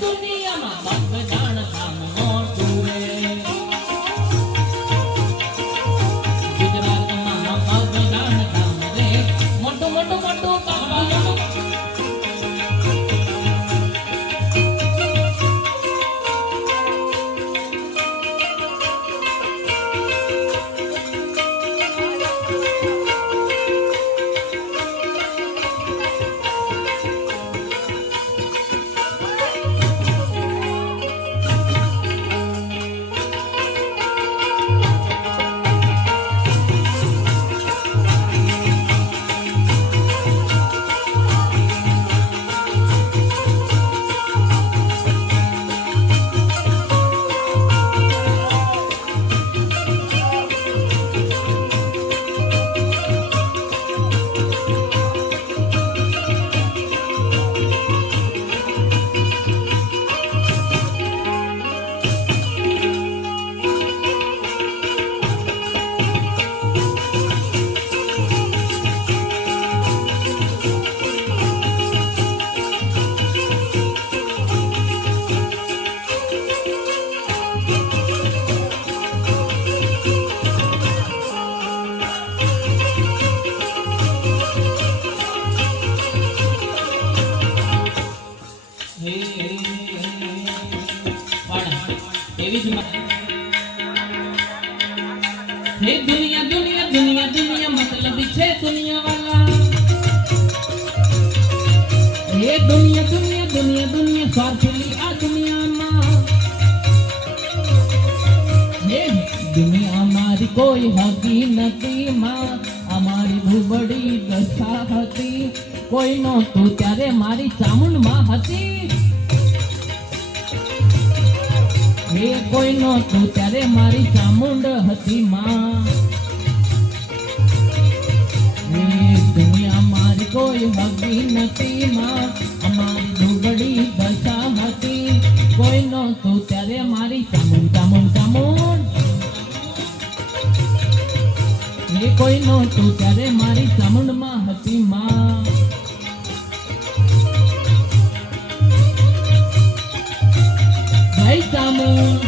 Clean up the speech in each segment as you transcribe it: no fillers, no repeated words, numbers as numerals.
દુનિયામાં ભગવાન કામ મોટું રે ગુજરાતમાં ભગવાન કામ રે મોટું મોટું મોટું કામ हे दुनिया दुनिया दुनिया दुनिया मतलब छे दुनिया वाला हे दुनिया दुनिया दुनिया दुनिया स्वार्थी आ दुनिया में हे दुनिया हमारी कोई हकी नती मां हमारी भूबड़ी दशा हती कोई नो तू त्यारे मारी चामुंड मां हती हे कोई नो तू त्यारे मारी चामुंड हती मां हे दुनिया मारी कोई हकी नती मां हमारी दुबड़ी दशा हती कोई नो तू त्यारे मारी चामुंड चामुंड चामुंड हे कोई नो तू त्यारे मारी चामुंड मां हती मां जय चामुंड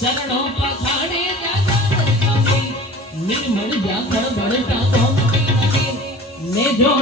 चरणों पखाड़े निर्मल जाकर बढ़ता कौन ने जो